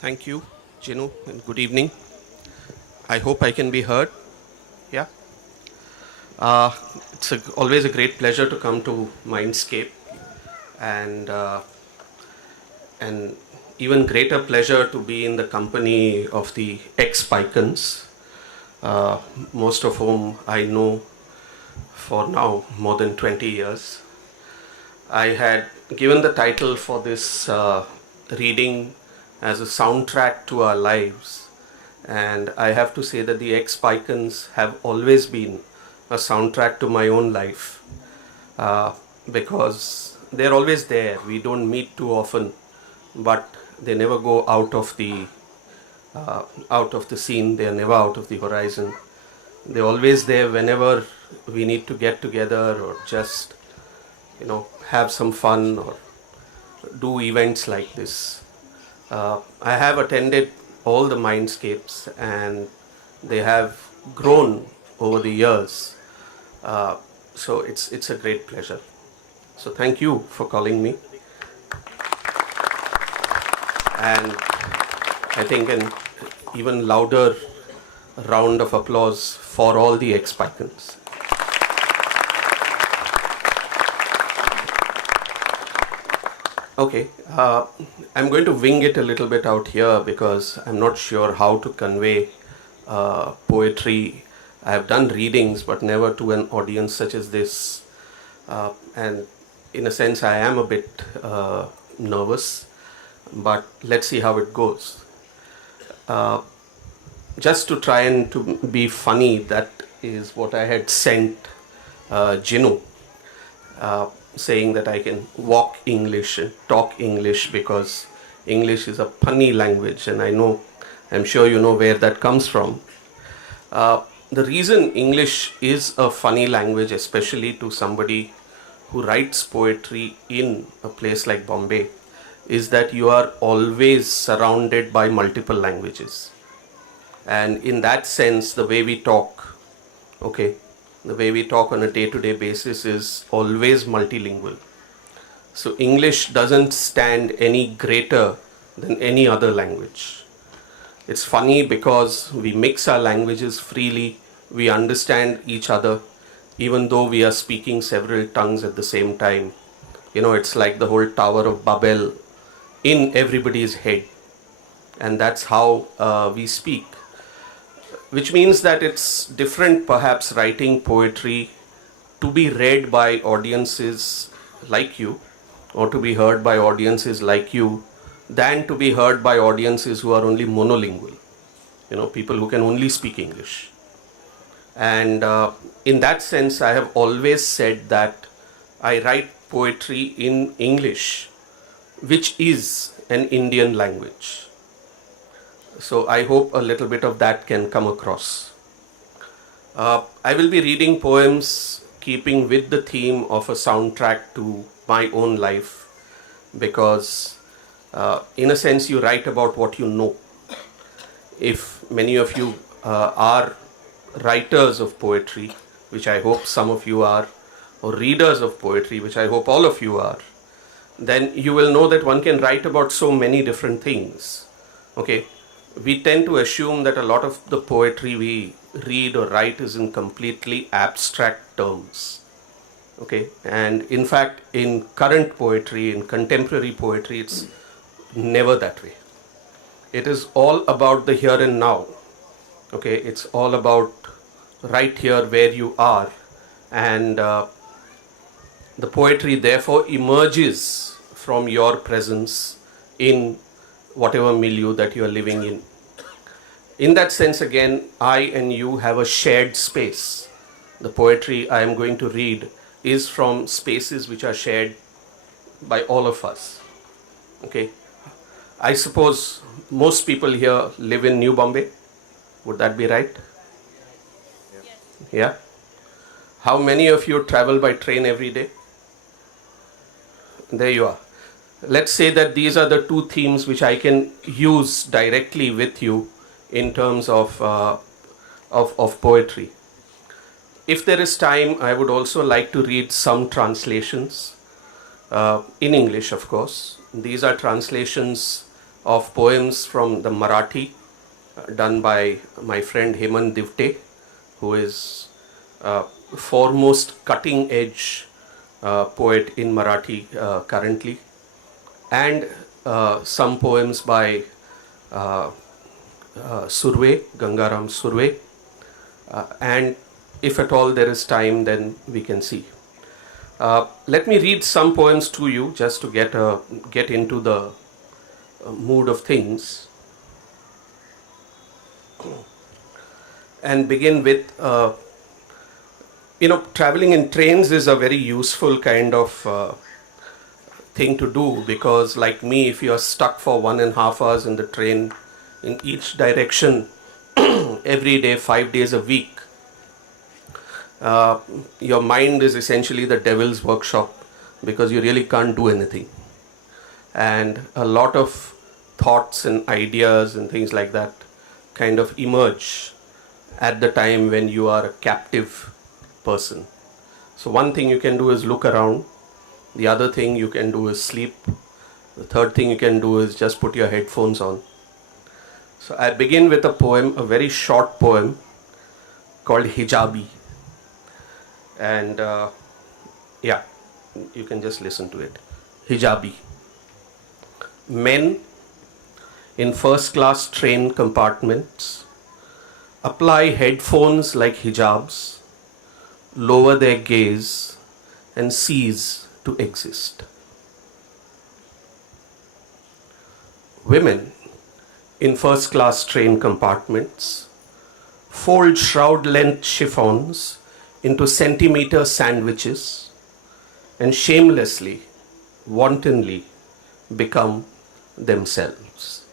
Thank you, Jinu, and good evening. I hope I can be heard. Yeah. Uh, it's always a great pleasure to come to Mindscape, and and even greater pleasure to be in the company of the ex-Picons, most of whom I know for now more than 20 years. I had given the title for this reading as a soundtrack to our lives, and I have to say that the ex-Picons have always been a soundtrack to my own life, because they're always there. We don't meet too often, but they never go out of the scene. They are never out of the horizon. They're always there whenever we need to get together or just have some fun or do events like this. I have attended all the Mindscapes, and they have grown over the years. So it's a great pleasure. So thank you for calling me. And I think an even louder round of applause for all the ex-Picons. Okay, I'm going to wing it a little bit out here because I'm not sure how to convey poetry. I have done readings, but never to an audience such as this. And in a sense, I am a bit nervous, but let's see how it goes. Just to try and to be funny, that is what I had sent Jinu. Saying that I can walk English and talk English because English is a punny language, and I'm sure you know where that comes from. The reason English is a funny language, especially to somebody who writes poetry in a place like Bombay, is that you are always surrounded by multiple languages. And in that sense, the way we talk, the way we talk on a day-to-day basis is always multilingual. So English doesn't stand any greater than any other language. It's funny because we mix our languages freely, we understand each other, even though we are speaking several tongues at the same time. It's like the whole Tower of Babel in everybody's head. And that's how we speak. Which means that it's different, perhaps, writing poetry to be read by audiences like you, or to be heard by audiences like you, than to be heard by audiences who are only monolingual, people who can only speak English. And in that sense, I have always said that I write poetry in English, which is an Indian language. So I hope a little bit of that can come across. I will be reading poems keeping with the theme of a soundtrack to my own life, because in a sense you write about what you know. If many of you are writers of poetry, which I hope some of you are, or readers of poetry, which I hope all of you are, then you will know that one can write about so many different things. We tend to assume that a lot of the poetry we read or write is in completely abstract terms. And in fact, in current poetry, in contemporary poetry, it's never that way. It is all about the here and now. It's all about right here where you are. And the poetry therefore emerges from your presence in whatever milieu that you are living in. In that sense, again, I and you have a shared space. The poetry I am going to read is from spaces which are shared by all of us. I suppose most people here live in New Bombay. Would that be right? Yeah? How many of you travel by train every day? There you are. Let's say that these are the two themes which I can use directly with you in terms of poetry. If there is time, I would also like to read some translations in English, of course. These are translations of poems from the Marathi done by my friend Hemant Divte, who is foremost cutting edge poet in Marathi currently, and some poems by Surve, Gangaram Surve, and if at all there is time, then we can see. Let me read some poems to you just to get into the mood of things, and begin with traveling in trains is a very useful kind of thing to do, because like me, if you are stuck for 1.5 hours in the train in each direction every day, 5 days a week, your mind is essentially the devil's workshop, because you really can't do anything, and a lot of thoughts and ideas and things like that kind of emerge at the time when you are a captive person. So one thing you can do is look around, the other thing you can do is sleep, the third thing you can do is just put your headphones on. So I begin with a poem, a very short poem called Hijabi, and you can just listen to it. Hijabi. Men in first class train compartments apply headphones like hijabs, lower their gaze and cease to exist. Women in first class train compartments fold shroud length chiffons into centimeter sandwiches and shamelessly, wantonly become themselves.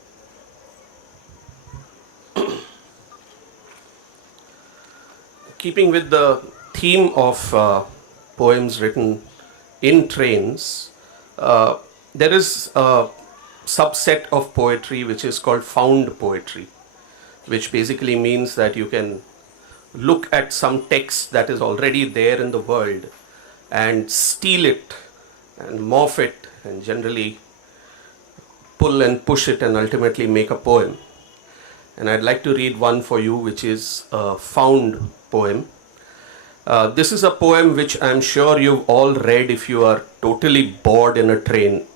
Keeping with the theme of poems written in trains, there is a subset of poetry which is called found poetry, which basically means that you can look at some text that is already there in the world and steal it and morph it and generally pull and push it and ultimately make a poem. And I'd like to read one for you, which is a found poem. This is a poem which I'm sure you've all read if you are totally bored in a train,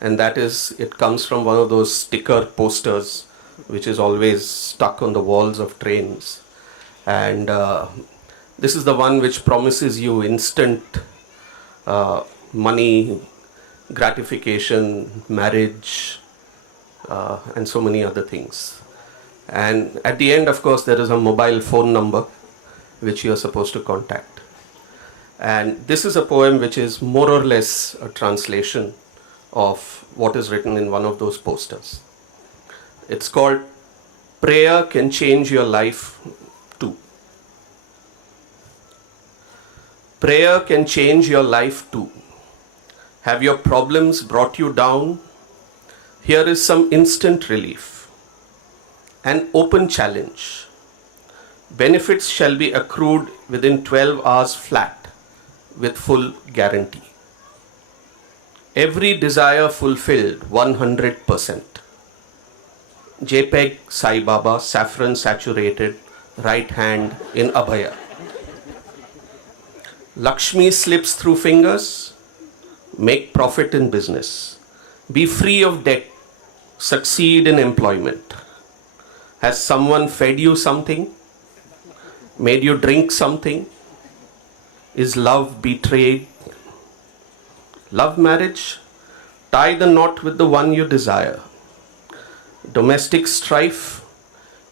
and that is, it comes from one of those sticker posters which is always stuck on the walls of trains, and this is the one which promises you instant money, gratification, marriage, and so many other things. And at the end, of course, there is a mobile phone number which you are supposed to contact. And this is a poem which is more or less a translation of what is written in one of those posters. It's called Prayer Can Change Your Life Too. Prayer can change your life too. Have your problems brought you down? Here is some instant relief. An open challenge. Benefits shall be accrued within 12 hours flat with full guarantee. Every desire fulfilled 100%. JPEG Sai Baba, saffron saturated, right hand in Abhaya. Lakshmi slips through fingers, make profit in business. Be free of debt, succeed in employment. Has someone fed you something? Made you drink something? Is love betrayed? Love marriage? Tie the knot with the one you desire. Domestic strife?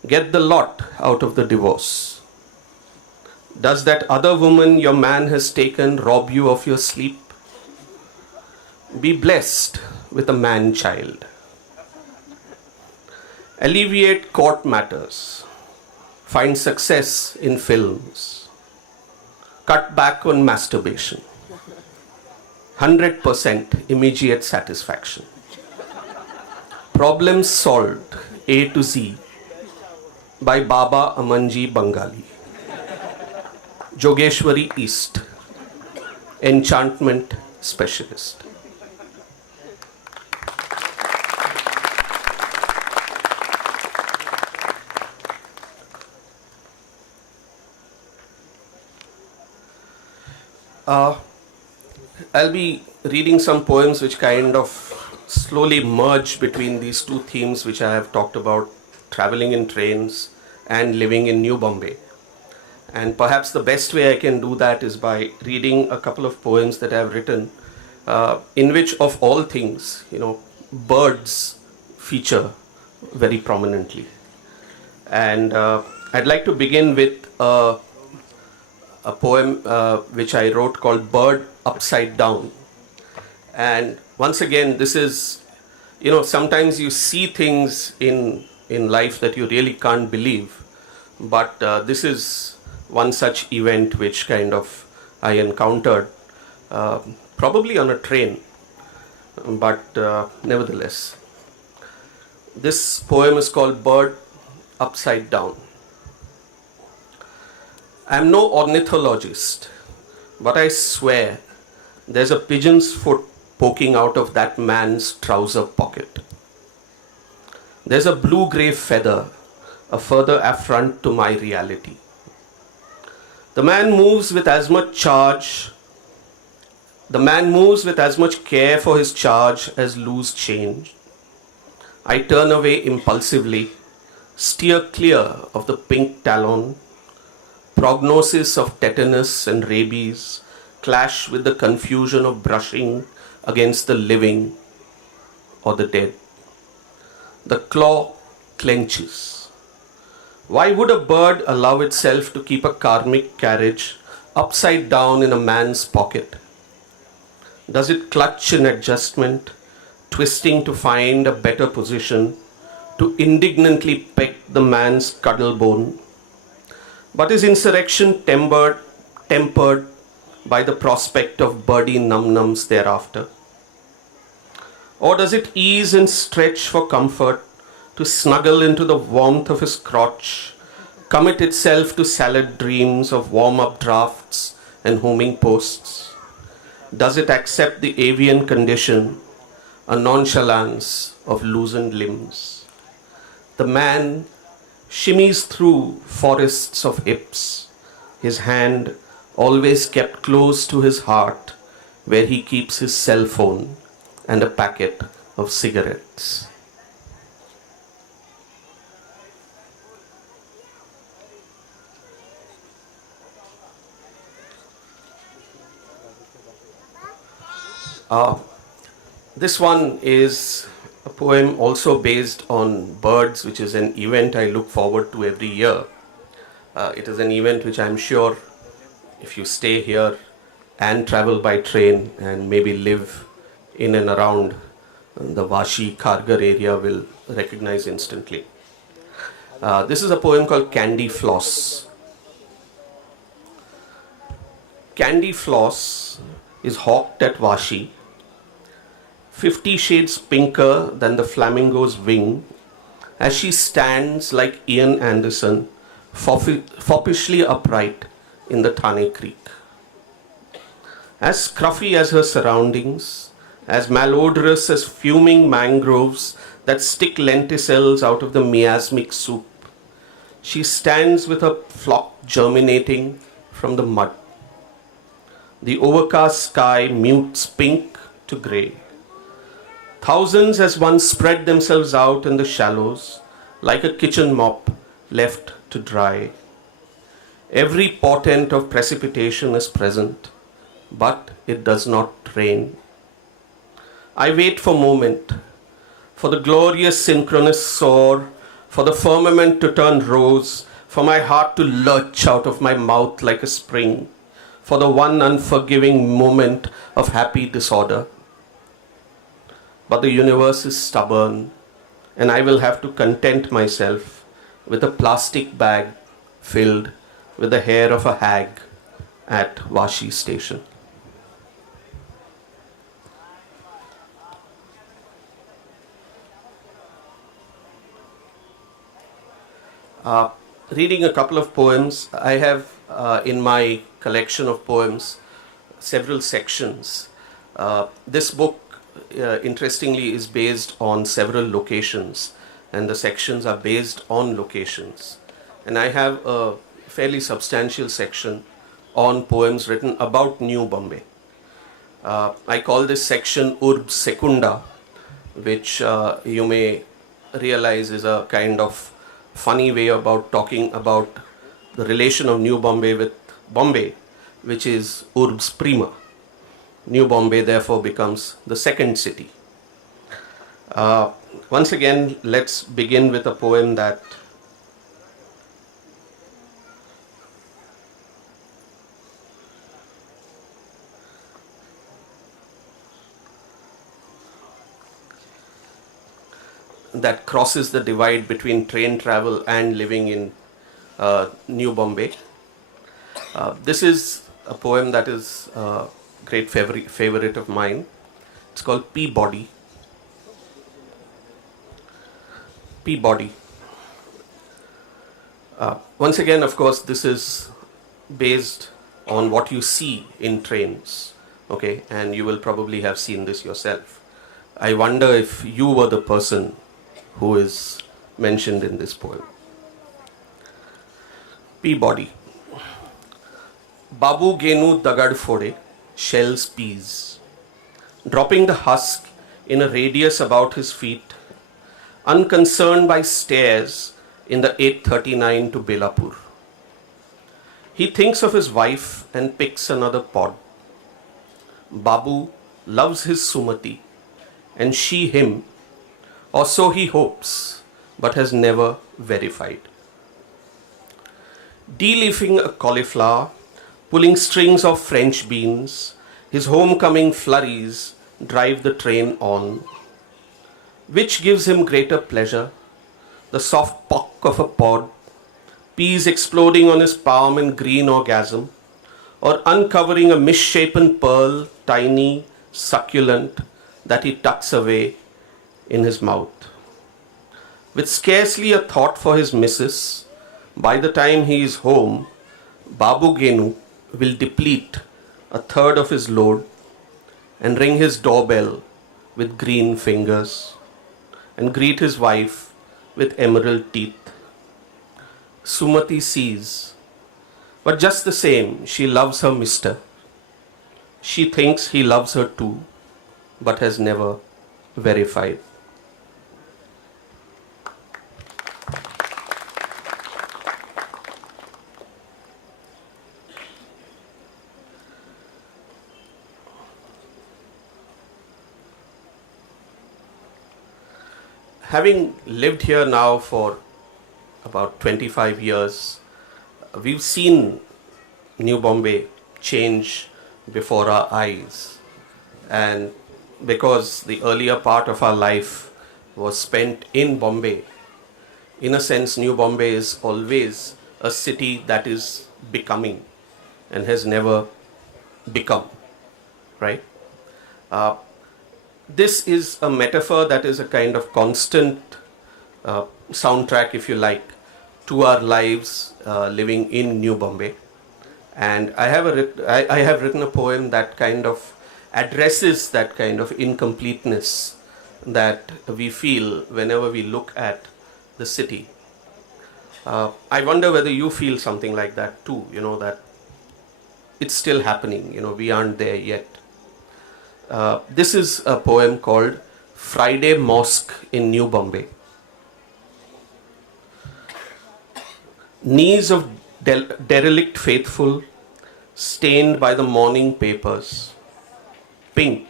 Get the lot out of the divorce. Does that other woman your man has taken rob you of your sleep? Be blessed with a man-child. Alleviate court matters. Find success in films. Cut back on masturbation. 100% immediate satisfaction. Problems solved A to Z by Baba Amanji Bengali. Jogeshwari East, enchantment specialist. Uh, I'll be reading some poems which kind of slowly merge between these two themes which I have talked about, traveling in trains and living in New Bombay. And perhaps the best way I can do that is by reading a couple of poems that I have written, in which, of all things, birds feature very prominently. And I'd like to begin with a poem which I wrote called Bird Upside Down. And once again, this is, sometimes you see things in life that you really can't believe. But this is one such event which kind of I encountered, probably on a train, but nevertheless. This poem is called Bird Upside Down. I am no ornithologist, but I swear there's a pigeon's foot poking out of that man's trouser pocket. There's a blue-gray feather, a further affront to my reality. The man moves with as much care for his charge as loose change. I turn away impulsively, steer clear of the pink talon. Prognosis of tetanus and rabies clash with the confusion of brushing against the living or the dead. The claw clenches. Why would a bird allow itself to keep a karmic carriage upside down in a man's pocket? Does it clutch in adjustment, twisting to find a better position, to indignantly peck the man's cuddle bone? But is insurrection tempered by the prospect of birdie num-nums thereafter? Or does it ease and stretch for comfort, to snuggle into the warmth of his crotch, commit itself to salad dreams of warm-up drafts and homing posts? Does it accept the avian condition, a nonchalance of loosened limbs? The man shimmies through forests of hips, his hand always kept close to his heart, where he keeps his cell phone and a packet of cigarettes. This one is a poem also based on birds, which is an event I look forward to every year. It is an event which I'm sure if you stay here and travel by train and maybe live in and around the Vashi Kharghar area will recognize instantly. This is a poem called Candy Floss. Candy Floss is hawked at Vashi, 50 shades pinker than the flamingo's wing, as she stands like Ian Anderson, foppishly upright in the Thane Creek. As scruffy as her surroundings, as malodorous as fuming mangroves that stick lenticels out of the miasmic soup, she stands with her flock germinating from the mud. The overcast sky mutes pink to grey. Thousands as one spread themselves out in the shallows, like a kitchen mop left to dry. Every portent of precipitation is present, but it does not rain. I wait for moment, for the glorious synchronous soar, for the firmament to turn rose, for my heart to lurch out of my mouth like a spring, for the one unforgiving moment of happy disorder. But the universe is stubborn, and I will have to content myself with a plastic bag filled with the hair of a hag at Vashi station. Reading a couple of poems, I have in my collection of poems several sections. This book interestingly is based on several locations, and the sections are based on locations. And I have a fairly substantial section on poems written about New Bombay. I call this section Urb Secunda, which you may realize is a kind of funny way about talking about the relation of New Bombay with Bombay, which is Urbs Prima. New Bombay therefore becomes the second city. Once again, let's begin with a poem that crosses the divide between train travel and living in New Bombay. This is a poem that is a great favorite of mine. It's called Peabody. Peabody. Once again, of course, this is based on what you see in trains, okay? And you will probably have seen this yourself. I wonder if you were the person who is mentioned in this poem. Peabody. Babu Genu Dagad Fode, shells peas, dropping the husk in a radius about his feet, unconcerned by stairs in the 839 to Belapur. He thinks of his wife and picks another pod. Babu loves his Sumati and she him, or so he hopes, but has never verified. De-leafing a cauliflower, pulling strings of French beans, his homecoming flurries drive the train on. Which gives him greater pleasure, the soft pock of a pod, peas exploding on his palm in green orgasm, or uncovering a misshapen pearl, tiny, succulent, that he tucks away in his mouth. With scarcely a thought for his missus, by the time he is home, Babu Genu will deplete a third of his load and ring his doorbell with green fingers and greet his wife with emerald teeth. Sumati sees, but just the same, she loves her mister. She thinks he loves her too, but has never verified. Having lived here now for about 25 years, we've seen New Bombay change before our eyes. And because the earlier part of our life was spent in Bombay, in a sense, New Bombay is always a city that is becoming and has never become, right? This is a metaphor that is a kind of constant soundtrack, if you like, to our lives living in New Bombay. And I have written a poem that kind of addresses that kind of incompleteness that we feel whenever we look at the city. I wonder whether you feel something like that too, that it's still happening, we aren't there yet. This is a poem called Friday Mosque in New Bombay. Knees of derelict faithful, stained by the morning papers. Pink,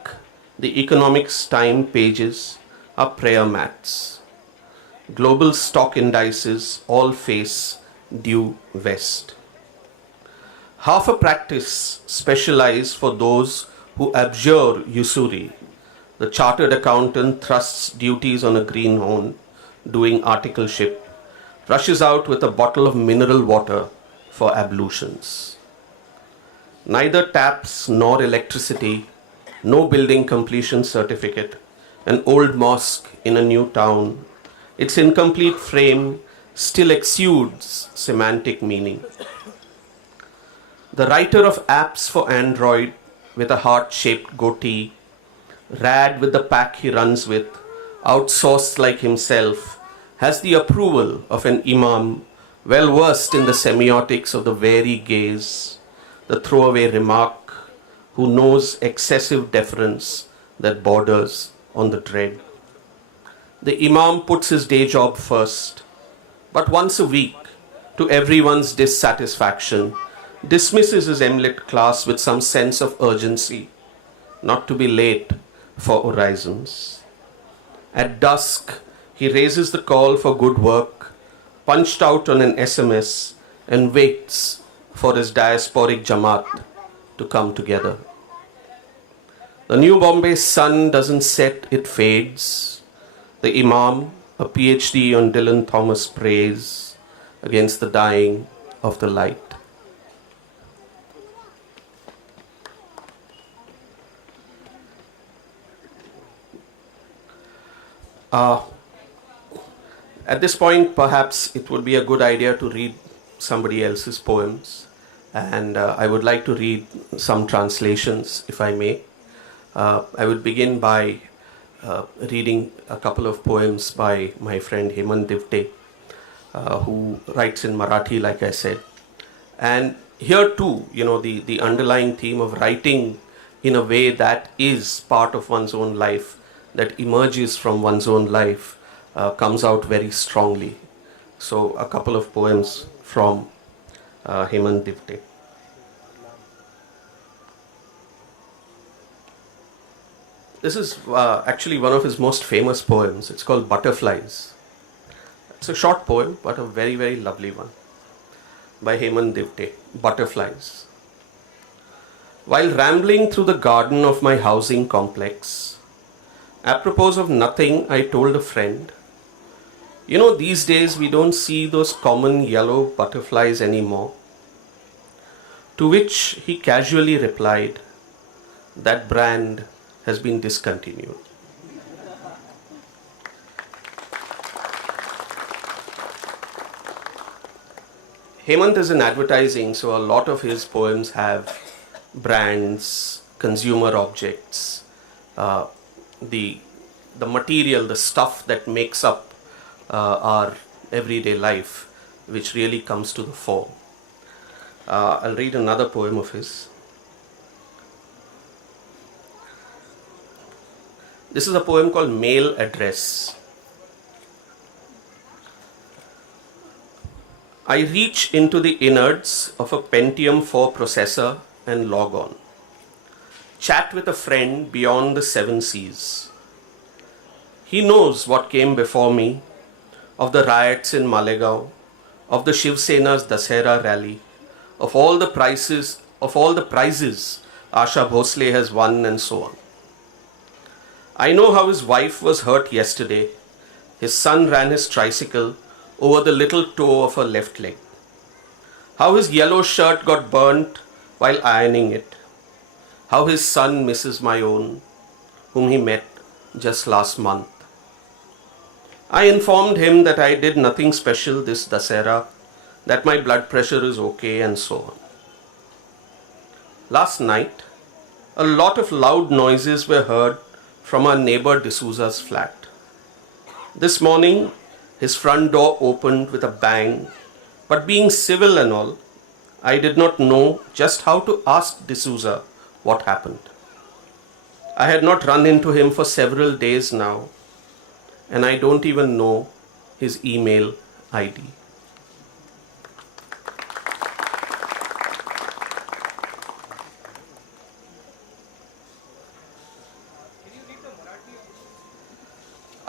the economics time pages are prayer mats. Global stock indices all face due west. Half a practice specialized for those who abjure usury. The chartered accountant thrusts duties on a greenhorn, doing articleship, rushes out with a bottle of mineral water for ablutions. Neither taps nor electricity, no building completion certificate, an old mosque in a new town. Its incomplete frame still exudes semantic meaning. The writer of apps for Android with a heart-shaped goatee, rad with the pack he runs with, outsourced like himself, has the approval of an imam well versed in the semiotics of the wary gaze, the throwaway remark, who knows excessive deference that borders on the dread. The Imam puts his day job first, but once a week, to everyone's dissatisfaction, dismisses his MLit class with some sense of urgency, not to be late for orisons. At dusk, he raises the call for good work, punched out on an SMS, and waits for his diasporic Jamaat to come together. The New Bombay sun doesn't set, it fades. The Imam, a PhD on Dylan Thomas, prays against the dying of the light. At this point, perhaps it would be a good idea to read somebody else's poems, and I would like to read some translations, if I may. I would begin by reading a couple of poems by my friend Hemant Divte, who writes in Marathi, like I said. And here too, the underlying theme of writing in a way that is part of one's own life, that emerges from one's own life, comes out very strongly. So a couple of poems from Hemant Divte. This is actually one of his most famous poems. It's called Butterflies. It's a short poem, but a very, very lovely one, by Hemant Divte. Butterflies. While rambling through the garden of my housing complex, apropos of nothing, I told a friend, these days we don't see those common yellow butterflies anymore. To which he casually replied, that brand has been discontinued. Hemant is in advertising, so a lot of his poems have brands, consumer objects, the material, the stuff that makes up our everyday life, which really comes to the fore. I'll read another poem of his. This is a poem called Mail Address. I reach into the innards of a Pentium 4 processor and log on. Chat with a friend beyond the 7 seas. He knows what came before me, of the riots in Malegaon, of the Shiv Sena's Dasera rally, of all the prizes Asha Bhosle has won, and so on. I know how his wife was hurt yesterday. His son ran his tricycle over the little toe of her left leg. How his yellow shirt got burnt while ironing it. How his son misses my own, whom he met just last month. I informed him that I did nothing special this Dasera, that my blood pressure is okay, and so on. Last night, a lot of loud noises were heard from our neighbor D'Souza's flat. This morning, his front door opened with a bang, but being civil and all, I did not know just how to ask D'Souza what happened. I had not run into him for several days now, and I don't even know his email ID.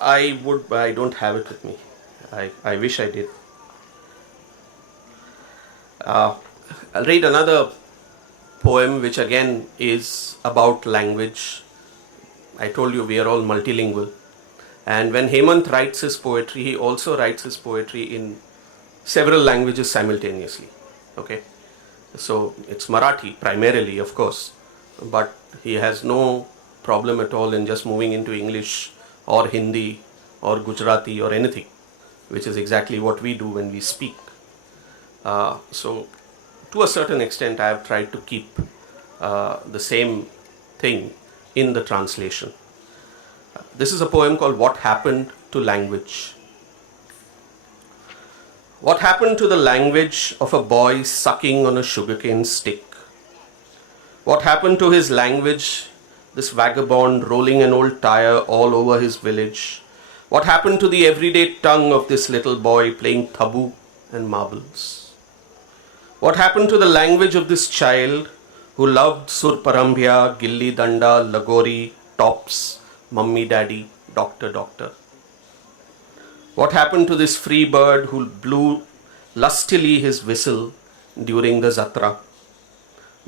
I would, but I don't have it with me. I wish I did. I'll read another poem which again is about language. I told you we are all multilingual. And when Hemant writes his poetry, he also writes his poetry in several languages simultaneously. Okay? So it's Marathi primarily, of course, but he has no problem at all in just moving into English or Hindi or Gujarati or anything, which is exactly what we do when we speak. So to a certain extent, I have tried to keep the same thing in the translation. This is a poem called What Happened to Language. What happened to the language of a boy sucking on a sugarcane stick? What happened to his language, this vagabond rolling an old tire all over his village? What happened to the everyday tongue of this little boy playing tabu and marbles? What happened to the language of this child who loved Sur Parambya, Gilli Danda, Lagori, Tops, Mummy Daddy, Doctor, Doctor? What happened to this free bird who blew lustily his whistle during the Jatra?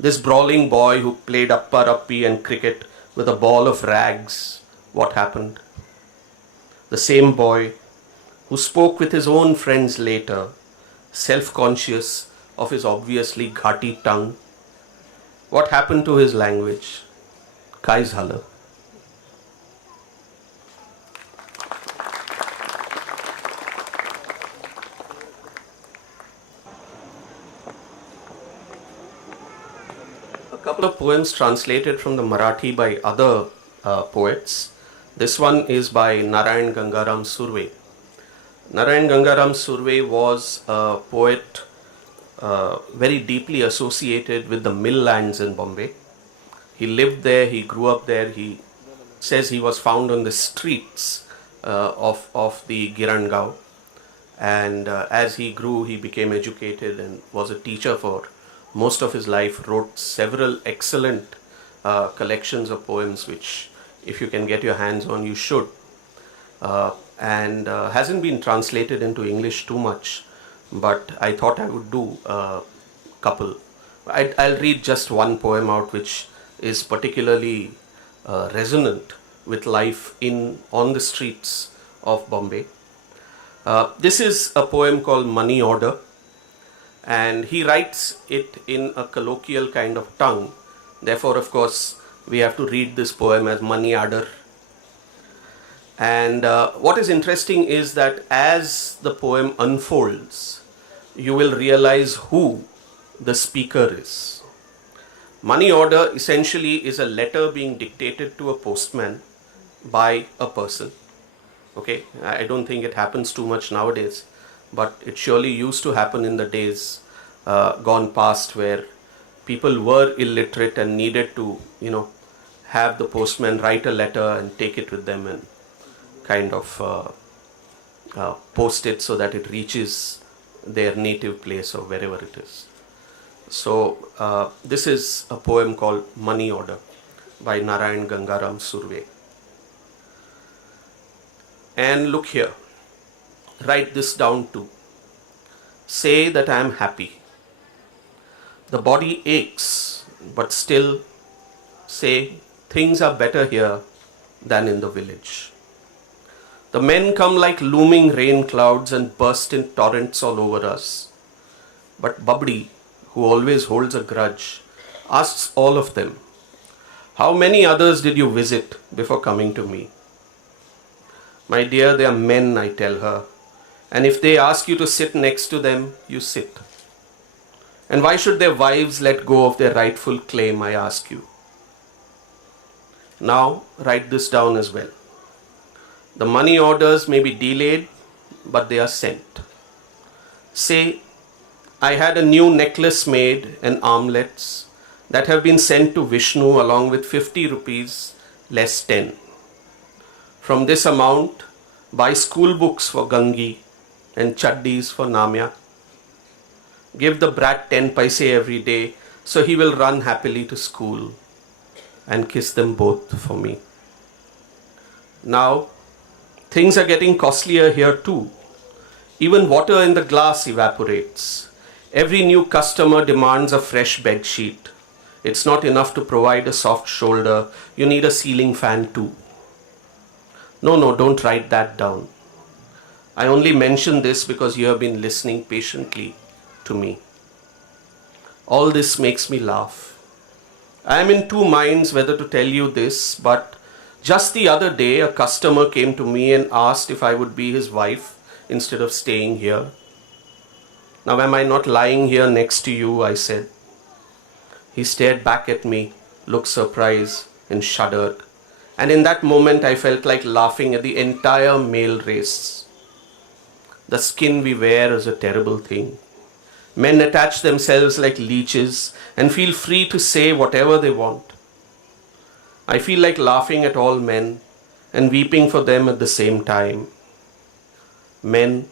This brawling boy who played Appa Rappi and cricket with a ball of rags, what happened? The same boy who spoke with his own friends later, self-conscious of his obviously ghati tongue, what happened to his language? Kai Zhala. A couple of poems translated from the Marathi by other poets. This one is by Narayan Gangaram Surve. Narayan Gangaram Surve was a poet very deeply associated with the mill lands in Bombay. He lived there, he grew up there. He says he was found on the streets of the Girangaon. And as he grew, he became educated and was a teacher for most of his life, wrote several excellent collections of poems, which if you can get your hands on, you should. And hasn't been translated into English too much, but I thought I would do a couple. I'll read just one poem out, which is particularly resonant with life on the streets of Bombay. This is a poem called Money Order, and he writes it in a colloquial kind of tongue. Therefore, of course, we have to read this poem as Money Order. And what is interesting is that as the poem unfolds, you will realize who the speaker is. Money order essentially is a letter being dictated to a postman by a person. Okay, I don't think it happens too much nowadays, but it surely used to happen in the days gone past, where people were illiterate and needed to, have the postman write a letter and take it with them and kind of post it so that it reaches their native place or wherever it is. So this is a poem called Money Order by Narayan Gangaram Surve. And look here, write this down too. Say that I am happy. The body aches, but still say things are better here than in the village. The men come like looming rain clouds and burst in torrents all over us. But Babdi, who always holds a grudge, asks all of them, "How many others did you visit before coming to me?" "My dear, they are men," I tell her, "and if they ask you to sit next to them, you sit. And why should their wives let go of their rightful claim, I ask you?" Now, write this down as well. The money orders may be delayed, but they are sent. Say, I had a new necklace made and armlets that have been sent to Vishnu along with 50 rupees less 10. From this amount, buy school books for Gangi and chaddis for Namya. Give the brat 10 paise every day so he will run happily to school, and kiss them both for me. Now, things are getting costlier here too. Even water in the glass evaporates. Every new customer demands a fresh bed sheet. It's not enough to provide a soft shoulder. You need a ceiling fan too. No, don't write that down. I only mention this because you have been listening patiently to me. All this makes me laugh. I am in two minds whether to tell you this, but just the other day a customer came to me and asked if I would be his wife instead of staying here. Now, am I not lying here next to you? I said. He stared back at me, looked surprised and shuddered. And in that moment I felt like laughing at the entire male race. The skin we wear is a terrible thing. Men attach themselves like leeches and feel free to say whatever they want. I feel like laughing at all men and weeping for them at the same time. Men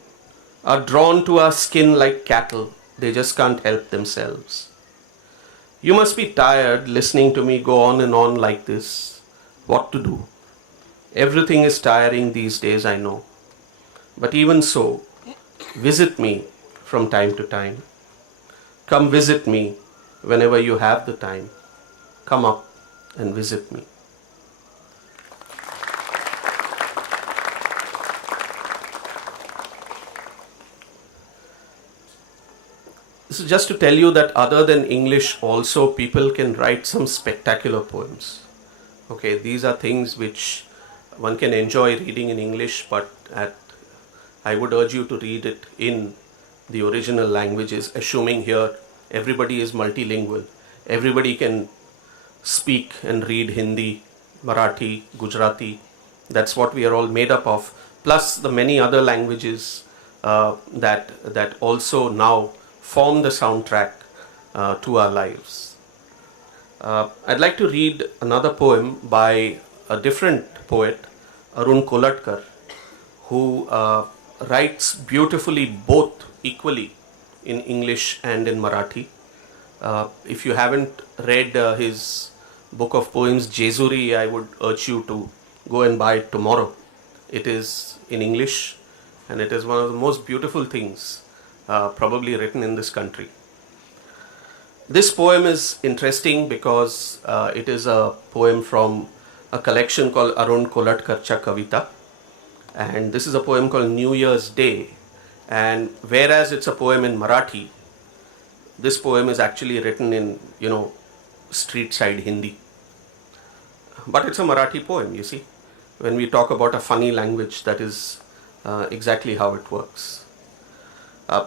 are drawn to our skin like cattle. They just can't help themselves. You must be tired listening to me go on and on like this. What to do? Everything is tiring these days, I know. But even so, visit me from time to time. Come visit me whenever you have the time. Come up and visit me. This is just to tell you that other than English also people can write some spectacular poems. Okay, these are things which one can enjoy reading in English, but I would urge you to read it in the original languages, assuming here everybody is multilingual. Everybody can speak and read Hindi, Marathi, Gujarati. That's what we are all made up of. Plus the many other languages that also now form the soundtrack to our lives. I'd like to read another poem by a different poet, Arun Kolatkar, who writes beautifully both equally in English and in Marathi. If you haven't read his book of poems, Jezuri, I would urge you to go and buy it tomorrow. It is in English and it is one of the most beautiful things probably written in this country. This poem is interesting because it is a poem from a collection called Arun Kolatkarcha Kavita, and this is a poem called New Year's Day. And whereas it's a poem in Marathi, this poem is actually written in, street side Hindi. But it's a Marathi poem, you see. When we talk about a funny language, that is exactly how it works.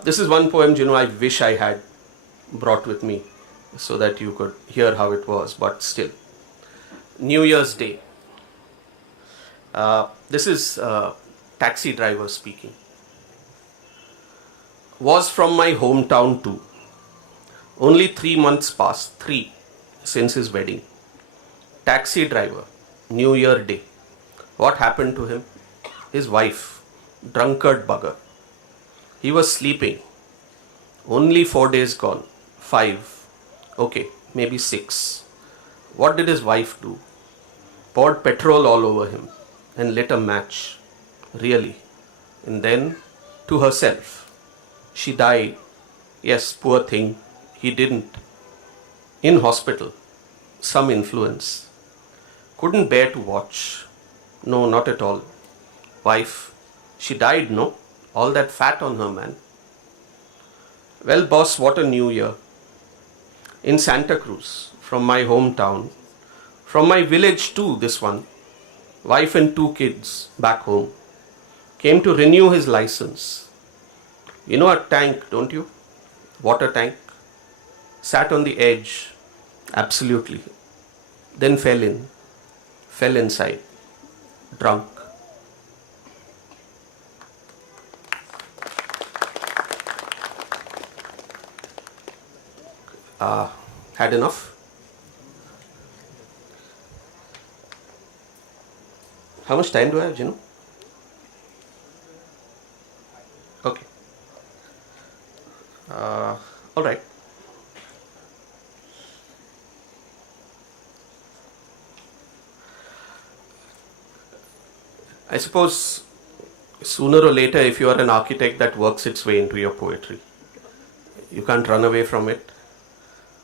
This is one poem, I wish I had brought with me so that you could hear how it was, but still. New Year's Day. This is taxi driver speaking. Was from my hometown too. Only 3 months past, 3, since his wedding. Taxi driver, New Year Day. What happened to him? His wife, drunkard bugger. He was sleeping. Only 4 days gone. 5. Okay, maybe 6. What did his wife do? Poured petrol all over him and lit a match. Really. And then to herself. She died. Yes, poor thing. He didn't. In hospital. Some influence. Couldn't bear to watch. No, not at all. Wife. She died, no? All that fat on her, man. Well, boss, what a new year. In Santa Cruz, from my hometown. From my village too, this one. Wife and 2 kids back home. Came to renew his license. You know a tank, don't you? Water tank. Sat on the edge. Absolutely. Then fell inside. Drunk. Had enough? How much time do I have, Jinu? Okay. All right. I suppose sooner or later, if you are an architect, that works its way into your poetry. You can't run away from it,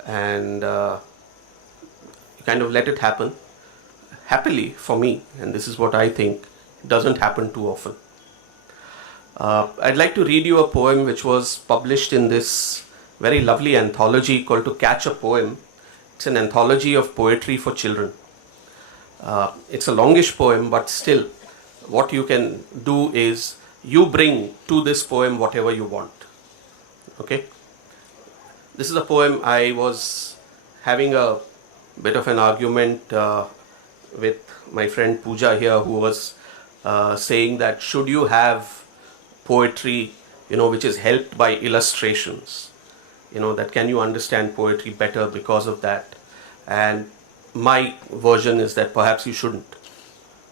and you kind of let it happen. Happily for me, and this is what I think, it doesn't happen too often. I'd like to read you a poem which was published in this very lovely anthology called To Catch a Poem. It's an anthology of poetry for children. It's a longish poem, but still, what you can do is you bring to this poem whatever you want. Okay? This is a poem. I was having a bit of an argument with my friend Pooja here, who was saying that should you have poetry, which is helped by illustrations. that can you understand poetry better because of that? And my version is that perhaps you shouldn't,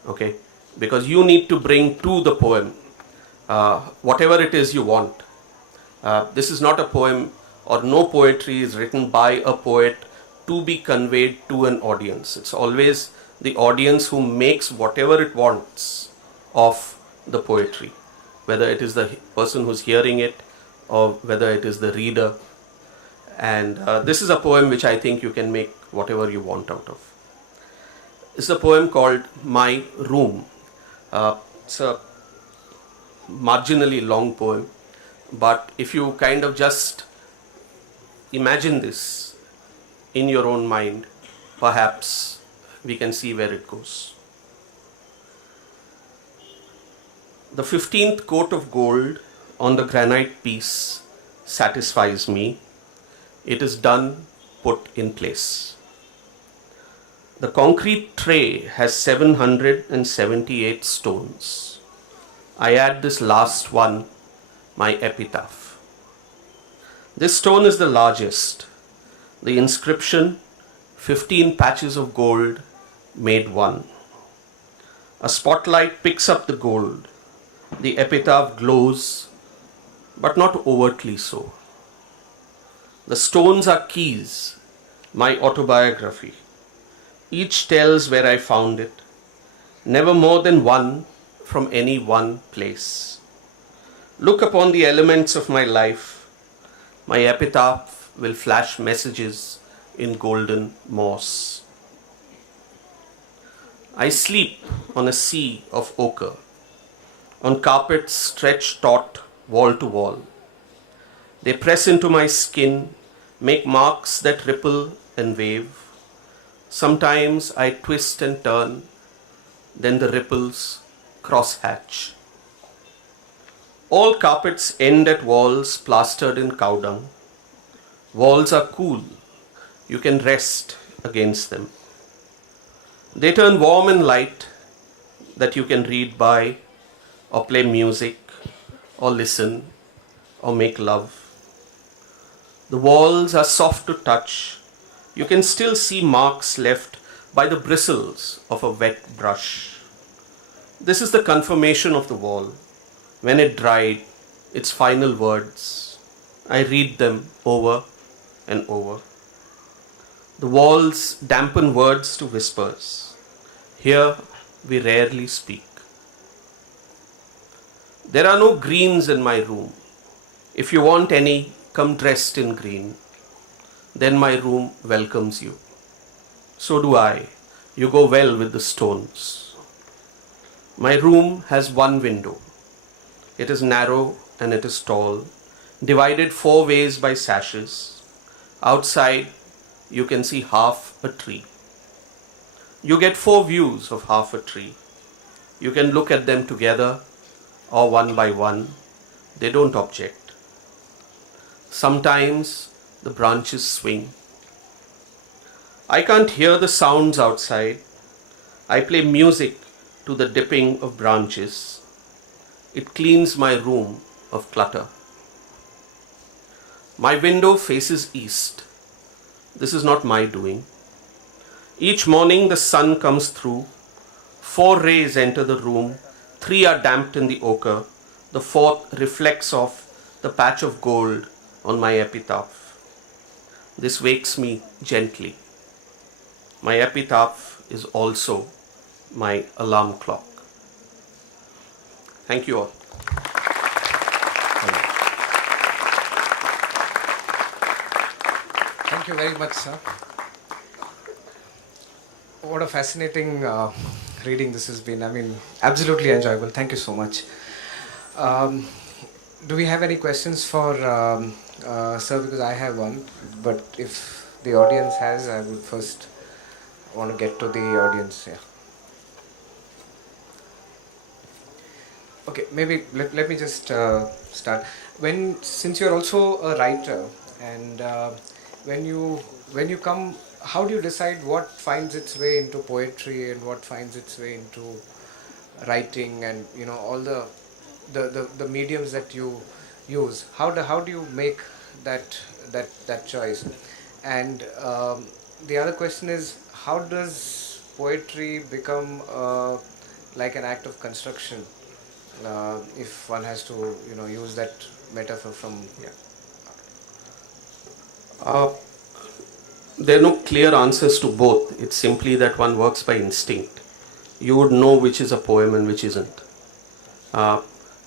okay? Because you need to bring to the poem whatever it is you want. This is not a poem, or no poetry is written by a poet to be conveyed to an audience. It's always the audience who makes whatever it wants of the poetry, whether it is the person who's hearing it or whether it is the reader. And this is a poem which I think you can make whatever you want out of. It's a poem called My Room. It's a marginally long poem, but if you kind of just imagine this in your own mind, perhaps we can see where it goes. The 15th coat of gold on the granite piece satisfies me. It is done, put in place. The concrete tray has 778 stones. I add this last one, my epitaph. This stone is the largest. The inscription, 15 patches of gold made one. A spotlight picks up the gold. The epitaph glows, but not overtly so. The stones are keys, my autobiography. Each tells where I found it, never more than one from any one place. Look upon the elements of my life. My epitaph will flash messages in golden moss. I sleep on a sea of ochre, on carpets stretched taut wall to wall. They press into my skin, make marks that ripple and wave. Sometimes I twist and turn, then the ripples cross-hatch. All carpets end at walls plastered in cow dung. Walls are cool. You can rest against them. They turn warm and light that you can read by, or play music, or listen, or make love. The walls are soft to touch. You can still see marks left by the bristles of a wet brush. This is the confirmation of the wall. When it dried, its final words, I read them over and over. The walls dampen words to whispers. Here we rarely speak. There are no greens in my room. If you want any, come dressed in green. Then my room welcomes you. So do I. You go well with the stones. My room has one window. It is narrow and it is tall, divided 4 ways by sashes. Outside, you can see half a tree. You get 4 views of half a tree. You can look at them together or one by one. They don't object. Sometimes the branches swing. I can't hear the sounds outside. I play music to the dipping of branches. It cleans my room of clutter. My window faces east. This is not my doing. Each morning the sun comes through. 4 rays enter the room. 3 are damped in the ochre. The 4th reflects off the patch of gold on my epitaph. This wakes me gently. My epitaph is also my alarm clock. Thank you all. Thank you very much, sir. What a fascinating reading this has been. I mean, absolutely enjoyable. Thank you so much. Do we have any questions for sir? Because I have one, but if the audience has, I would first want to get to the audience. Yeah. Okay, maybe let me just start. Since you're also a writer, and when you come, how do you decide what finds its way into poetry and what finds its way into writing, and all the mediums that you use? How do you make that choice. And the other question is, how does poetry become like an act of construction, if one has to use that metaphor from, yeah. Uh, there are no clear answers to both. It's simply that one works by instinct. You would know which is a poem and which isn't.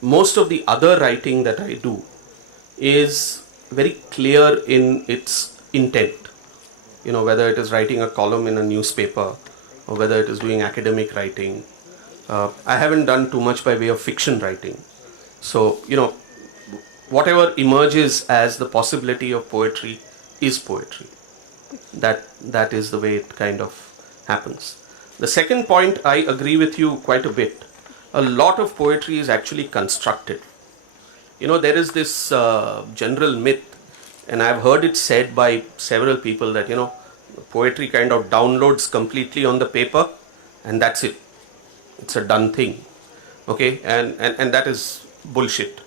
Most of the other writing that I do is very clear in its intent. Whether it is writing a column in a newspaper or whether it is doing academic writing. I haven't done too much by way of fiction writing. So, whatever emerges as the possibility of poetry is poetry. That is the way it kind of happens. The second point, I agree with you quite a bit. A lot of poetry is actually constructed. There is this general myth, and I've heard it said by several people that, poetry kind of downloads completely on the paper and that's it. It's a done thing. Okay, and that is bullshit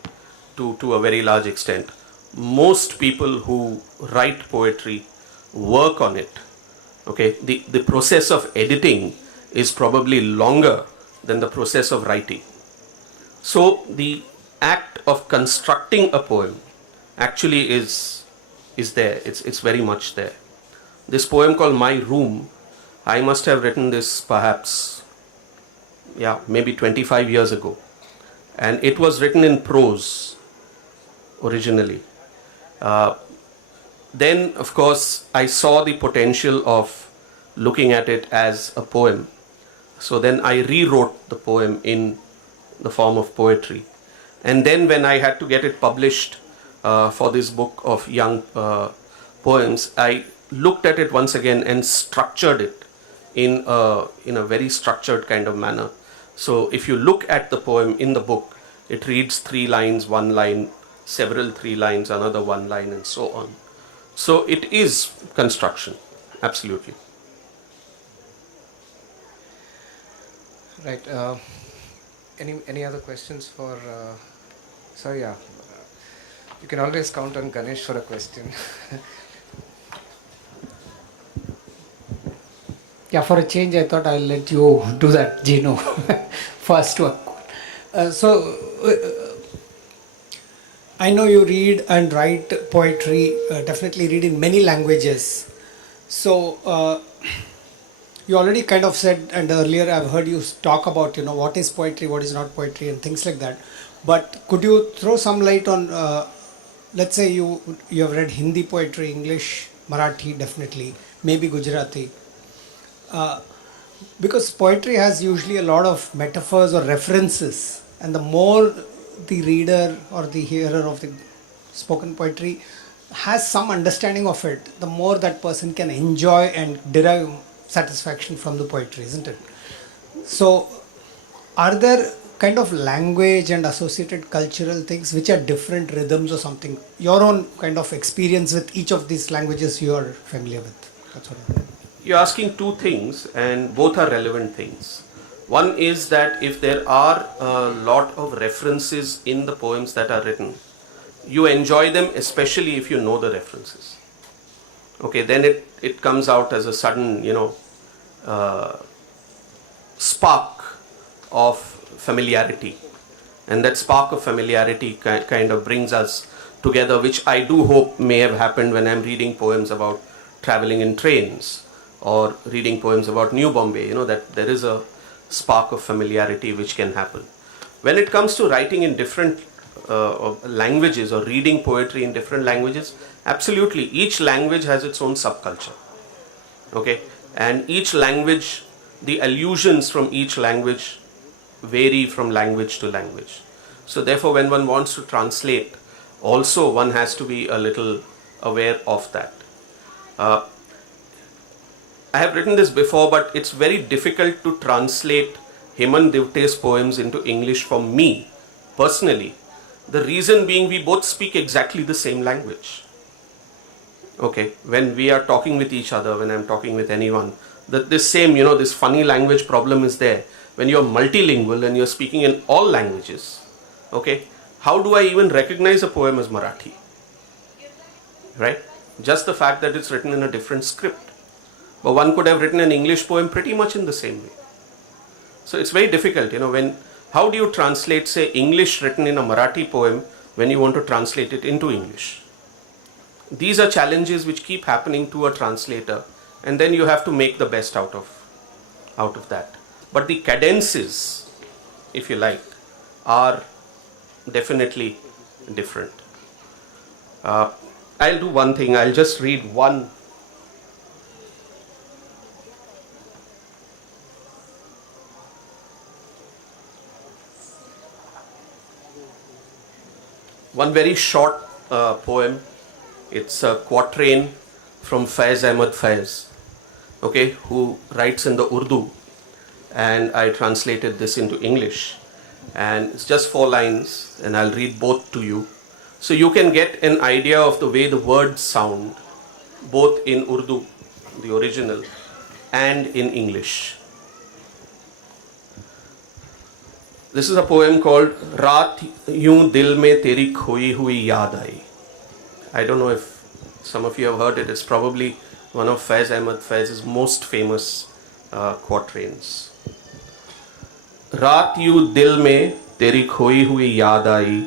to a very large extent. Most people who write poetry work on it. Okay, the process of editing is probably longer than the process of writing. So the act of constructing a poem actually is there. It's very much there. This poem called My Room, I must have written this perhaps, maybe 25 years ago. And it was written in prose originally. Then, of course, I saw the potential of looking at it as a poem. So then I rewrote the poem in the form of poetry. And then when I had to get it published for this book of young poems, I looked at it once again and structured it in a very structured kind of manner. So if you look at the poem in the book, it reads 3 lines, 1 line, several 3 lines, another 1 line, and so on. So it is construction, absolutely. Right. Any other questions for? So yeah, you can always count on Ganesh for a question. Yeah, for a change, I thought I'll let you do that, Gino. First one. I know you read and write poetry, definitely read in many languages. So, you already kind of said, and earlier I've heard you talk about, what is poetry, what is not poetry, and things like that. But could you throw some light on, let's say you have read Hindi poetry, English, Marathi, definitely, maybe Gujarati. Because poetry has usually a lot of metaphors or references, and the more the reader or the hearer of the spoken poetry has some understanding of it, the more that person can enjoy and derive satisfaction from the poetry, isn't it? So, are there kind of language and associated cultural things which are different rhythms or something? Your own kind of experience with each of these languages you are familiar with? That's what I mean. You're asking 2 things, and both are relevant things. One is that if there are a lot of references in the poems that are written, you enjoy them, especially if you know the references. Okay, then it comes out as a sudden, spark of familiarity. And that spark of familiarity kind of brings us together, which I do hope may have happened when I'm reading poems about traveling in trains, or reading poems about New Bombay, that there is a spark of familiarity which can happen. When it comes to writing in different languages or reading poetry in different languages, absolutely, each language has its own subculture. Okay, and each language, the allusions from each language vary from language to language. So therefore, when one wants to translate, also one has to be a little aware of that. I have written this before, but it's very difficult to translate Heman Divte's poems into English for me, personally. The reason being, we both speak exactly the same language. Okay, when we are talking with each other, when I'm talking with anyone, this same, this funny language problem is there. When you're multilingual and you're speaking in all languages, okay, how do I even recognize a poem as Marathi? right? Just the fact that it's written in a different script. But one could have written an English poem pretty much in the same way. So it's very difficult, how do you translate, say, English written in a Marathi poem when you want to translate it into English? These are challenges which keep happening to a translator, and then you have to make the best out of that. But the cadences, if you like, are definitely different. I'll do one thing. I'll just read one very short poem. It's a quatrain from Faiz Ahmad Faiz, who writes in the Urdu, and I translated this into English. And it's just 4 lines, and I'll read both to you. So you can get an idea of the way the words sound, both in Urdu, the original, and in English. This is a poem called Raat Yun Dil Mein Teri Khoi Hui Yaad Aayi. I don't know if some of you have heard it. It's probably one of Faiz Ahmad Faiz's most famous quatrains. रात यूं दिल में तेरी खोई हुई याद आई,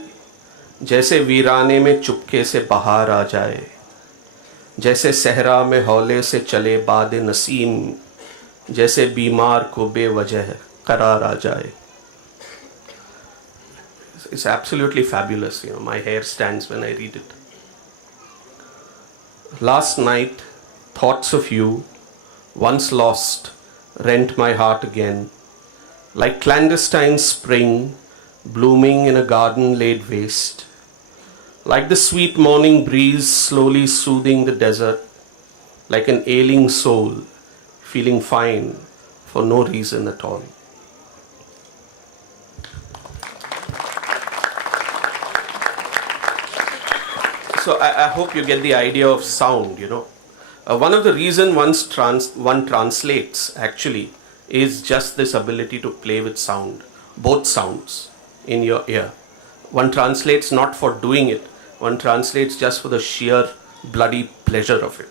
जैसे वीराने में चुपके से बहार आ जाए, जैसे सहरा में हौले से चले बाद नसीम, जैसे बीमार को बेवजह करार आ जाए. It's absolutely fabulous, my hair stands when I read it. Last night, thoughts of you, once lost, rent my heart again, like clandestine spring blooming in a garden laid waste, like the sweet morning breeze slowly soothing the desert, like an ailing soul feeling fine for no reason at all. So I hope you get the idea of sound, One of the reasons one translates actually is just this ability to play with sound, both sounds in your ear. One translates not for doing it, one translates just for the sheer bloody pleasure of it,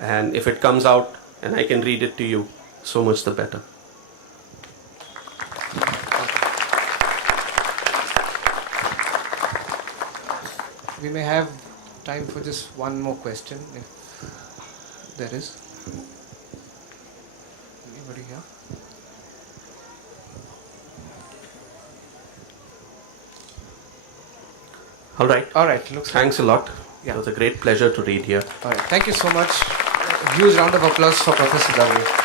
And if it comes out and I can read it to you, so much the better. We may have time for just one more question, if there is. Anybody here? All right. Thanks a lot. It was a great pleasure to read here. All right. Thank you so much. A huge round of applause for Professor Dalvi.